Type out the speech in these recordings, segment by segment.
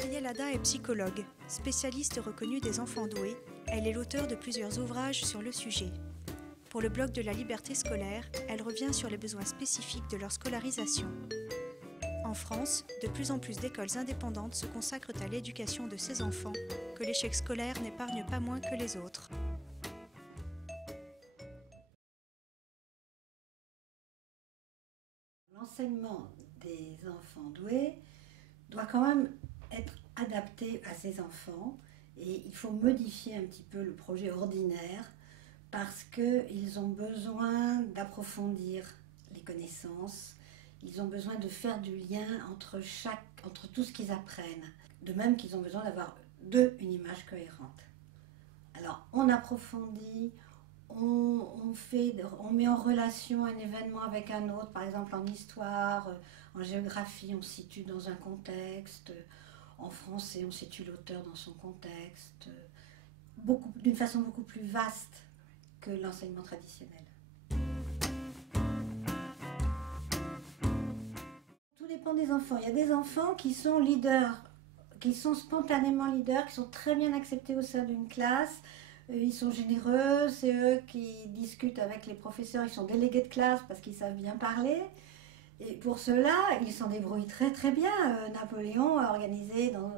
Ariel Ada est psychologue, spécialiste reconnue des enfants doués. Elle est l'auteure de plusieurs ouvrages sur le sujet. Pour le blog de la liberté scolaire, elle revient sur les besoins spécifiques de leur scolarisation. En France, de plus en plus d'écoles indépendantes se consacrent à l'éducation de ces enfants, que l'échec scolaire n'épargne pas moins que les autres. L'enseignement des enfants doués doit quand même être adapté à ces enfants et il faut modifier un petit peu le projet ordinaire parce qu'ils ont besoin d'approfondir les connaissances, ils ont besoin de faire du lien entre tout ce qu'ils apprennent, de même qu'ils ont besoin d'avoir une image cohérente. Alors on approfondit, on met en relation un événement avec un autre, par exemple en histoire, en géographie, on situe dans un contexte, en français, on situe l'auteur dans son contexte, d'une façon beaucoup plus vaste que l'enseignement traditionnel. Tout dépend des enfants. Il y a des enfants qui sont leaders, qui sont spontanément leaders, qui sont très bien acceptés au sein d'une classe. Ils sont généreux, c'est eux qui discutent avec les professeurs, ils sont délégués de classe parce qu'ils savent bien parler. Et pour cela, ils s'en débrouillent très très bien. Napoléon a organisé dans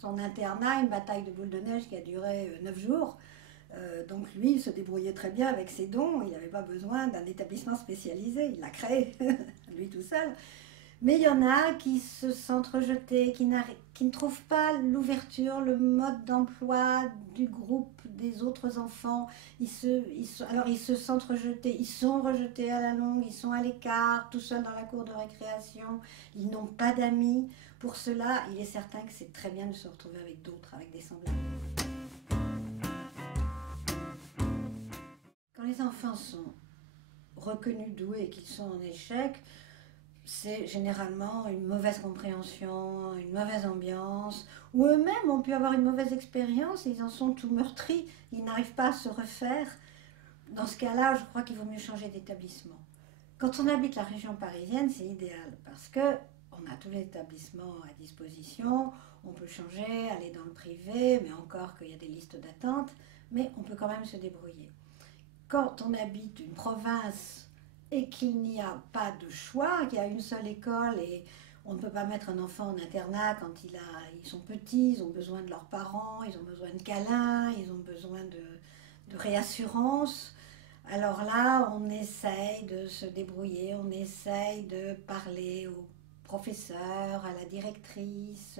son internat une bataille de boules de neige qui a duré 9 jours. Donc lui, il se débrouillait très bien avec ses dons, il n'avait pas besoin d'un établissement spécialisé, il l'a créé, lui tout seul. Mais il y en a qui se sentent rejetés, qui ne trouvent pas l'ouverture, le mode d'emploi du groupe des autres enfants. Alors ils se sentent rejetés, ils sont rejetés à la longue, ils sont à l'écart, tout seuls dans la cour de récréation, ils n'ont pas d'amis. Pour cela, il est certain que c'est très bien de se retrouver avec d'autres, avec des semblables. Quand les enfants sont reconnus doués et qu'ils sont en échec, c'est généralement une mauvaise compréhension, une mauvaise ambiance, ou eux-mêmes ont pu avoir une mauvaise expérience et ils en sont tout meurtris, ils n'arrivent pas à se refaire. Dans ce cas-là, je crois qu'il vaut mieux changer d'établissement. Quand on habite la région parisienne, c'est idéal parce qu'on a tous les établissements à disposition, on peut changer, aller dans le privé, mais encore qu'il y a des listes d'attente, mais on peut quand même se débrouiller. Quand on habite une province et qu'il n'y a pas de choix, qu'il y a une seule école et on ne peut pas mettre un enfant en internat quand ils sont petits, ils ont besoin de leurs parents, ils ont besoin de câlins, ils ont besoin de réassurance. Alors là, on essaye de se débrouiller, on essaye de parler au professeur, à la directrice,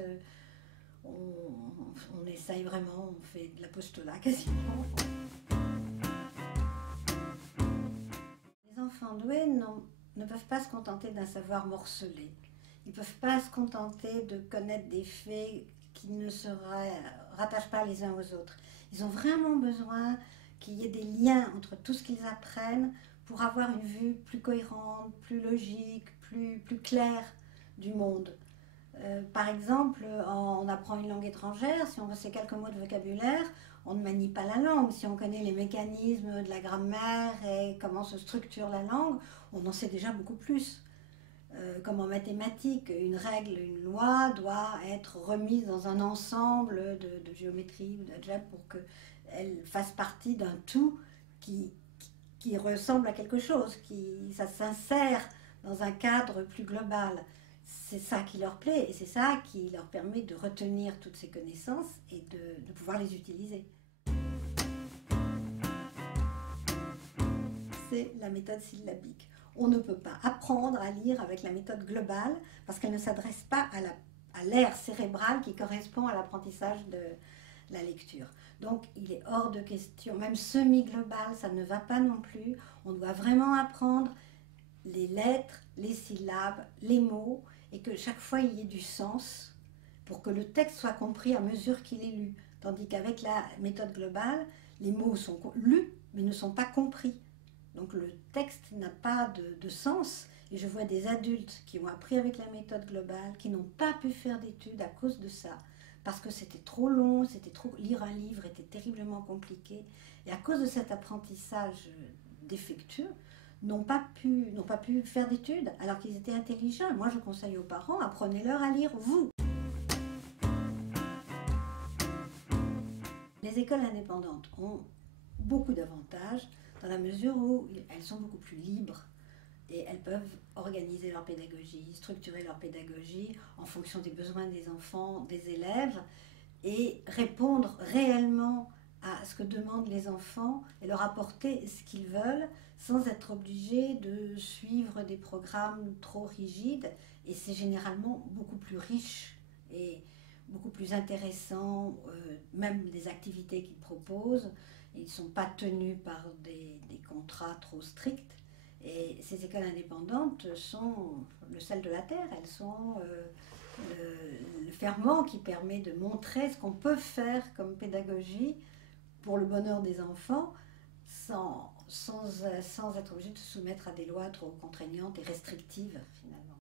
on essaye vraiment, on fait de l'apostolat quasiment. Les enfants doués ne peuvent pas se contenter d'un savoir morcelé. Ils ne peuvent pas se contenter de connaître des faits qui ne se rattachent pas les uns aux autres. Ils ont vraiment besoin qu'il y ait des liens entre tout ce qu'ils apprennent pour avoir une vue plus cohérente, plus logique, plus claire du monde. Par exemple, on apprend une langue étrangère, si on sait quelques mots de vocabulaire, on ne manie pas la langue. Si on connaît les mécanismes de la grammaire et comment se structure la langue, on en sait déjà beaucoup plus. Comme en mathématiques, une règle, une loi doit être remise dans un ensemble de géométrie ou d'algèbre pour qu'elle fasse partie d'un tout qui ressemble à quelque chose, ça s'insère dans un cadre plus global. C'est ça qui leur plaît et c'est ça qui leur permet de retenir toutes ces connaissances et de pouvoir les utiliser. C'est la méthode syllabique. On ne peut pas apprendre à lire avec la méthode globale parce qu'elle ne s'adresse pas à l'aire cérébrale qui correspond à l'apprentissage de la lecture. Donc il est hors de question, même semi-global, ça ne va pas non plus. On doit vraiment apprendre les lettres, les syllabes, les mots, et que chaque fois il y ait du sens pour que le texte soit compris à mesure qu'il est lu. Tandis qu'avec la méthode globale, les mots sont lus mais ne sont pas compris. Donc le texte n'a pas de sens. Et je vois des adultes qui ont appris avec la méthode globale, qui n'ont pas pu faire d'études à cause de ça. Parce que c'était trop long, lire un livre était terriblement compliqué. Et à cause de cet apprentissage défectueux, n'ont pas pu faire d'études alors qu'ils étaient intelligents. Moi, je conseille aux parents, apprenez-leur à lire vous. les écoles indépendantes ont beaucoup d'avantages dans la mesure où elles sont beaucoup plus libres et elles peuvent organiser leur pédagogie, structurer leur pédagogie en fonction des besoins des enfants, des élèves et répondre réellement à ce que demandent les enfants et leur apporter ce qu'ils veulent sans être obligés de suivre des programmes trop rigides. Et c'est généralement beaucoup plus riche et beaucoup plus intéressant, même les activités qu'ils proposent. Ils ne sont pas tenus par des contrats trop stricts. Et ces écoles indépendantes sont le sel de la terre, elles sont le ferment qui permet de montrer ce qu'on peut faire comme pédagogie pour le bonheur des enfants sans être obligé de se soumettre à des lois trop contraignantes et restrictives finalement.